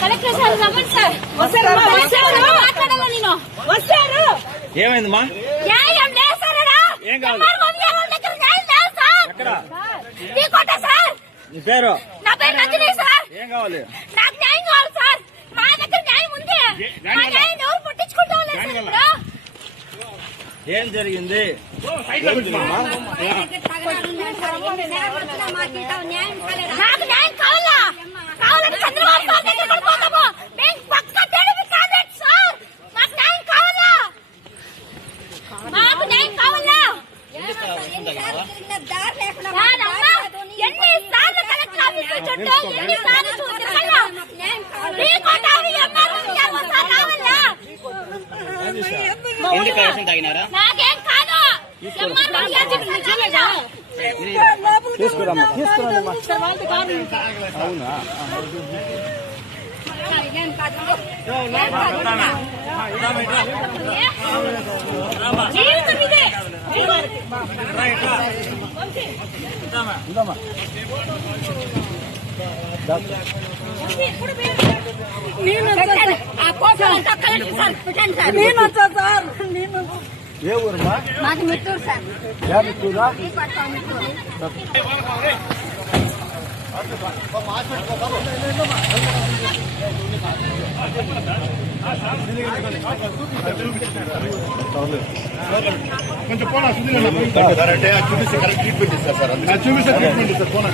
Collector sir రమ్మని sir మాట్లాడాలా నేను వస్తారు ఏమైందమ్మా? న్యాయం లేదు సార్ ఏం కావాలి? న్యాయం లేదు సార్ సార్ నీ పేరు? నా పేరు నందిని సార్. ఏం కావాలి? నాకు న్యాయం కావాలి సార్. మా దగ్గర న్యాయం ఉంది. మా న్యాయం ఎవరు పట్టించుకుంటాం లేదు సార్. ఏం జరిగింది? నాకు న్యాయం కావాలా? కావాలంటే చంద్రబాబు సార్ దగ్గరికి పోతాము. మేము పక్కా టీడీపీ క్యాండిడేట్ సార్. మాకు న్యాయం కావాలా? మాకు న్యాయం కావాలా? ఎన్నిసార్లు కలెక్టర్ ఆఫీస్ చుట్టూ ఎన్నిసార్లు చూస్తున్నాం. నాకేం కాదు. తీసుకురామ్మా, తీసుకురామ్మా. అవునా? ఏ ఊరమ్మా? మాది మిట్టూరు సార్. మిట్టూరా? కొంచెం పోనా చూపిస్తే కరెక్ట్ ట్రీట్మెంట్ ఇస్తారు సార్. చూపిస్తే ట్రీట్మెంట్ ఇస్తారు పోనా.